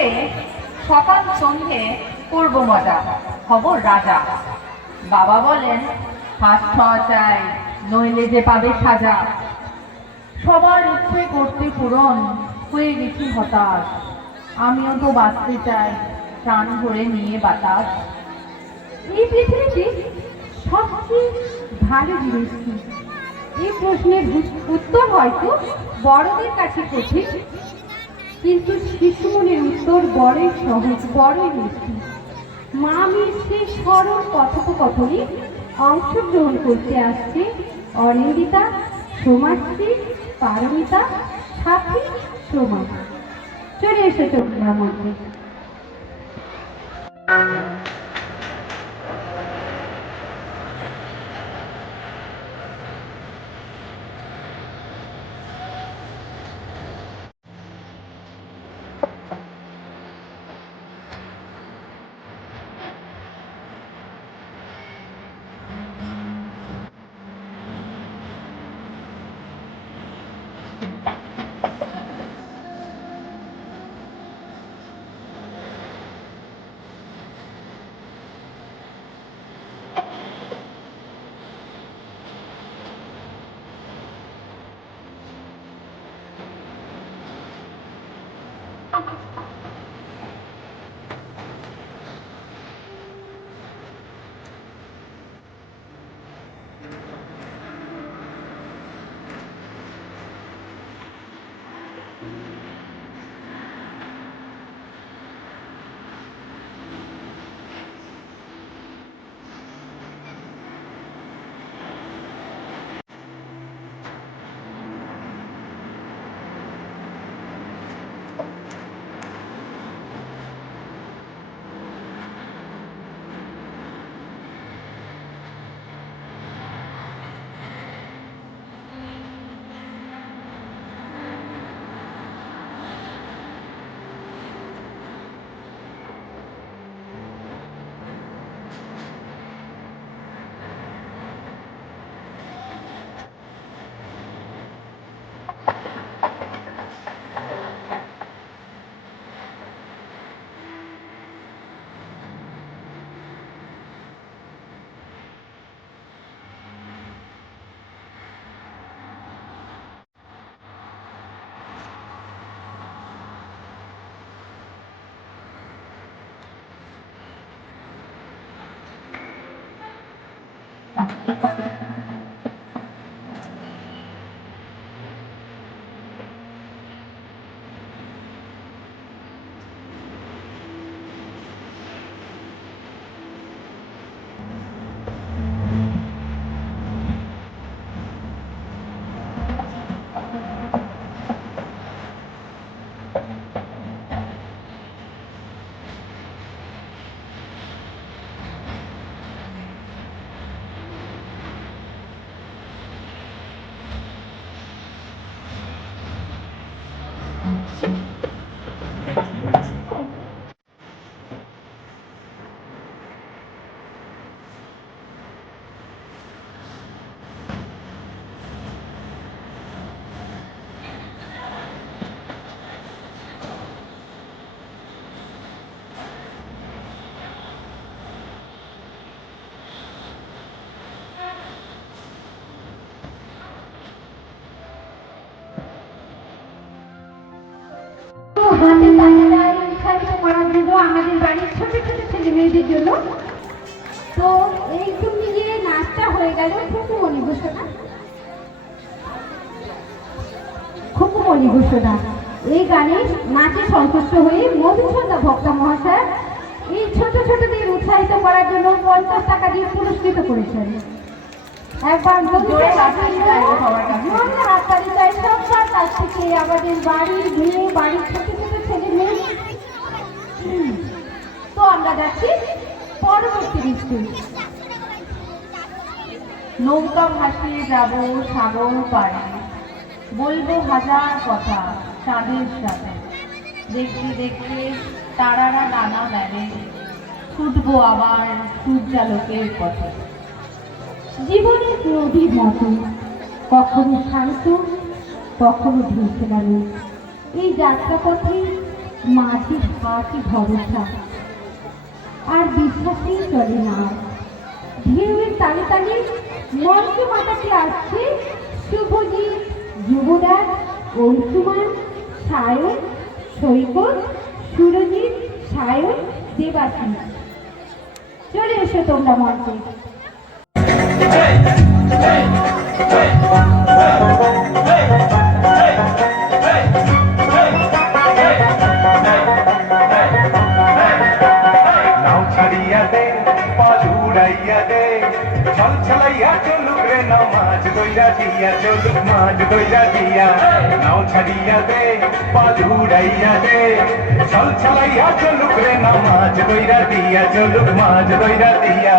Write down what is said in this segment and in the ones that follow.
বসে সকাল সন্ধে করব মজা, হব রাজা। বাবা বলেন হাত ছোঁয়া চাই, নইলে যে পাবে সাজা। সবার ইচ্ছে করতে পূরণ, হয়ে গেছি হতাশ। আমিও তো বাঁচতে চাই, প্রাণ ভরে নিয়ে বাতাস। এই পৃথিবীতে সবচেয়ে ভালো জিনিস কি? এই প্রশ্নের উত্তর হয়তো বড়দের কাছে কঠিন, কিন্তু শিশু মনের উত্তর বড়ই সহজ, বড়ই মিষ্টি। মা মেয়ের সেই সরল কথোপকথনে অংশগ্রহণ করতে আসছে অনিন্দিতা, সোমাশ্রী, পারমিতা, সাথী, সোমা। চলে এসে তোমরা মধ্যে। হাতে তালিকায় উৎসাহিত করার জন্য আমাদের বাড়ির ছোট ছোট ছেলে মেয়েদের জন্য। তো এইটুকু নিয়ে নাচটা হয়ে গেল খুকুমণি ঘোষণা। খুকুমণি ঘোষণা এই গানে নাচে সন্তুষ্ট হয়ে মধুসূদন ভক্তা মহাশয় এই ছোট ছোটদের উৎসাহিত করার জন্য 50 টাকা দিয়ে পুরস্কৃত করেছেন। একবার হাততালি চাই সবার কাছ থেকে, আমাদের বাড়ির মেয়ে, বাড়ির ছোট ছোট ছেলে মেয়ে। তো আমরা যাচ্ছি পরবর্তী দৃষ্টি। নৌকা ভাসিয়ে যাব সাগর পাড়ে, বলবো হাজার কথা চাঁদের সাথে। দেখতে দেখতে তারারা ডানা মেলে, ছুটবো আবার সূর্যালোকের পথে। জীবনের নদীর মতো, কখনো শান্ত, কখনো ঢেউ খেলানো। এই যাত্রাপথে মাটির হাটই ভরসা, আর বিশ্বাসেই চলে না। ঢেউয়ের তালে তালে মঞ্চ মাতাতে আসছে শুভজিৎ, যুবরাজ, অংশুমান, সায়ন, সৈকত, সুরজিৎ, সায়ন, দেবাশিস। চলে এসো তোমরা মঞ্চে। নাও ছাড়িয়া দে, পাল উড়াইয়া দে, ছল ছলাইয়া চলুক রে নামাজ দইরা দিয়া, চলুক মাঝ দইরা দিয়া। নাও ছাড়িয়া দে, পাল উড়াইয়া দে, ছল ছলাইয়া চলুক রে নামাজ দইরা দিয়া, চলুক মাঝ দইরা দিয়া।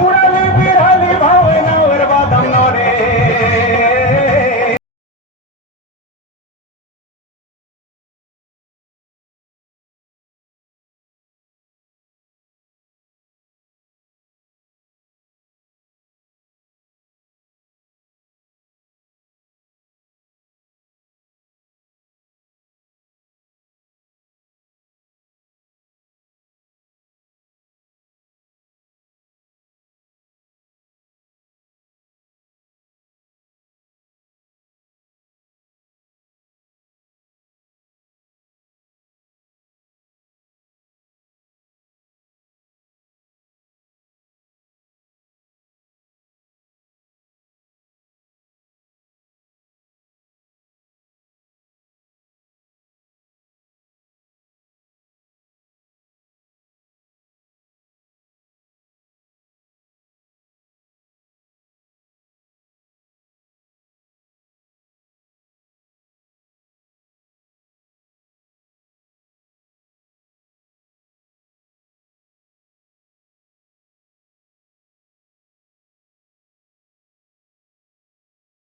উড়ালি বিড়ালি ভাবে নাওয়ের বাদাম নরে।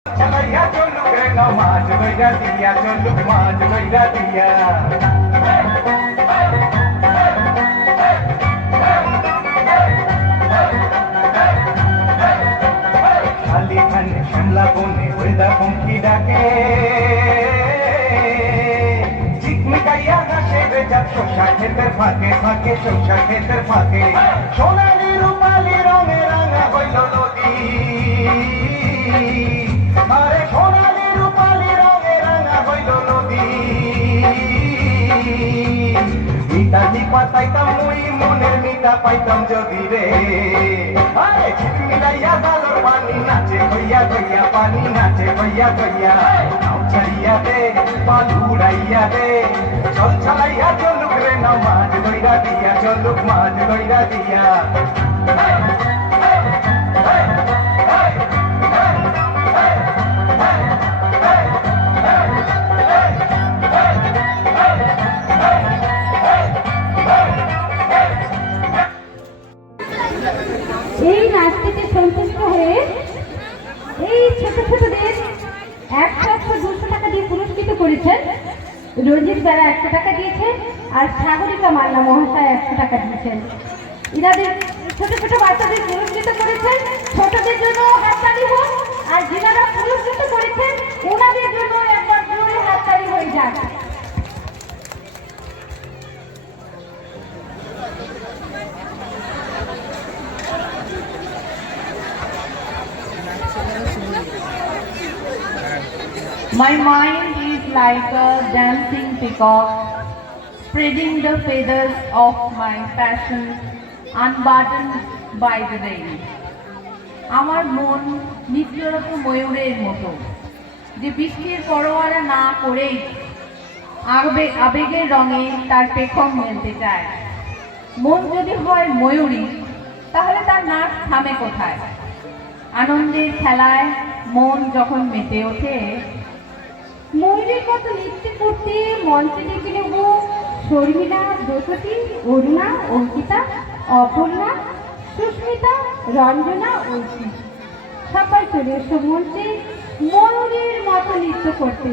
ছলাইয়া চলুক রে নামাজ দইরা দিয়া, চলুক মাঝ দইরা দিয়া। শালি খানে শ্যামলা বনে ওয়েদা পঙ্খি ডাকে, ঝিকমিকাইয়া হাসে বেজাত শোষা ক্ষেতের ফাঁকে ফাঁকে, শোষা ক্ষেতের ফাঁকে। সোনালি রূপালি রঙে রাঙা হইল নদী, আরে সোনালি রূপালি রঙে রাঙা হইল নদী। মিতালি পাতাইতাম মুই মনের মিতা পাইতাম যদি রে, আরে ঝিলমিলাইয়া ভালোর পানি নাচে হইয়া হইয়া, পানি নাচে হইয়া হইয়া। নাও ছাড়িয়া দে, পাল উড়াইয়া দে, চল ছালাইয়া চলুক রে নামাজ দইরা দিয়া, চলুক মাঝ দইরা দিয়া। এই নাচটিতে সন্তুষ্ট হয়ে এই ছোট ছোটদের 100-200 টাকা দিয়ে পুরস্কৃত করেছেন। রঞ্জিত দ্বারা 100 টাকা দিয়েছেন, আর সাগরিকা মাল্লা মহাশয় 100 টাকা দিয়েছেন। ইনাদের ছোট ছোট বাচ্চাদের পুরস্কৃত করেছেন। ছোটদের জন্য হাততালি হোক, আর যিনারা পুরস্কৃত করেছেন ওনাদের জন্য একবার জোরে হাততালি হয়ে যাক। My mind is like a dancing peacock, spreading the feathers of my passion, unburdened by the rain. আমার মন নিত্যরত ময়ূরের মতো, যে বৃষ্টির পরোয়ানা না করেই আবেগের রঙে তার পেখম মেলতে চায়। মন যদি হয় ময়ূরী, তাহলে তার নাচ থামে কোথায়? আনন্দের খেলায় মন যখন মেতে ওঠে, ময়ূরের মতো নৃত্য করতে মঞ্চে ডেকে নেব শর্মিলা, দ্রৌপদী, অরুণা, অঙ্কিতা, অপর্ণা, সুস্মিতা, রঞ্জনা, ঐশী। সবাই চলে এসো মঞ্চে ময়ূরের মতো নৃত্য করতে।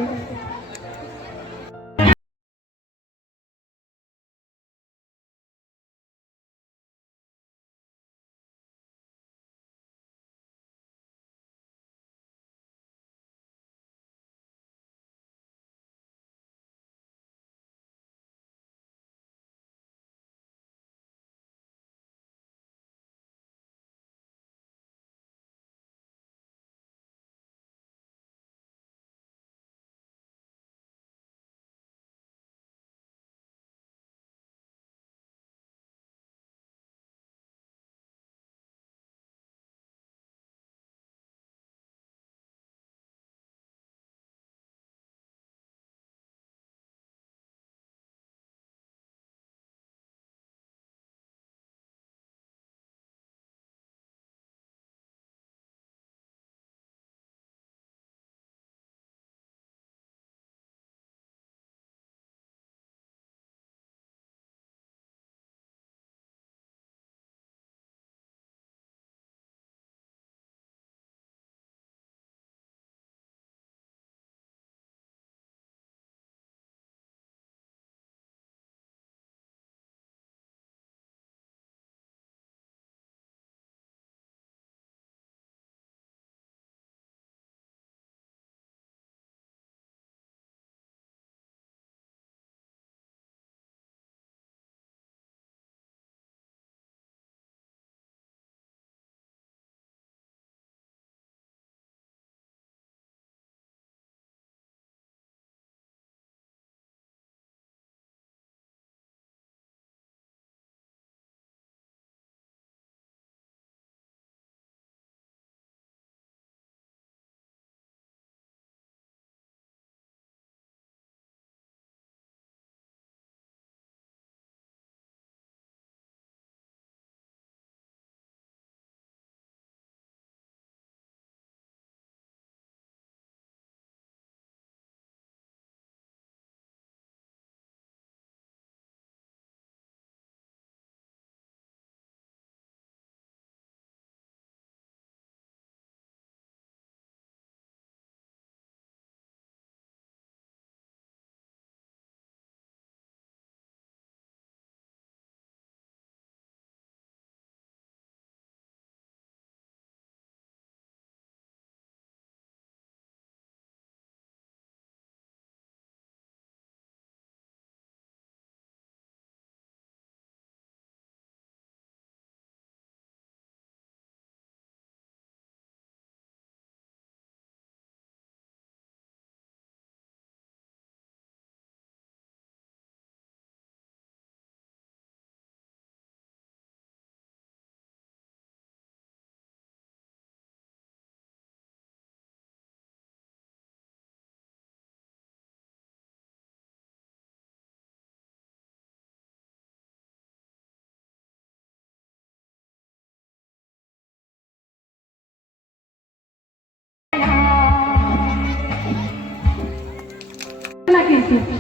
দিয়েছি।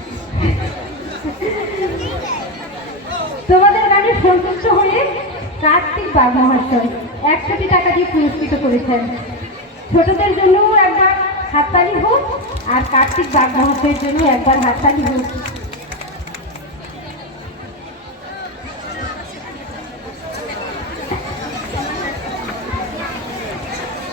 তোমাদের গানে সন্তুষ্ট হয়ে কার্তিক বাঘ মহাশয় 100টি টাকা দিয়ে পুরস্কৃত করেছেন। ছোটদের জন্য একবার হাততালি হোক, আর কার্তিক বাঘ মহাশয়ের জন্য একবার হাততালি হোক।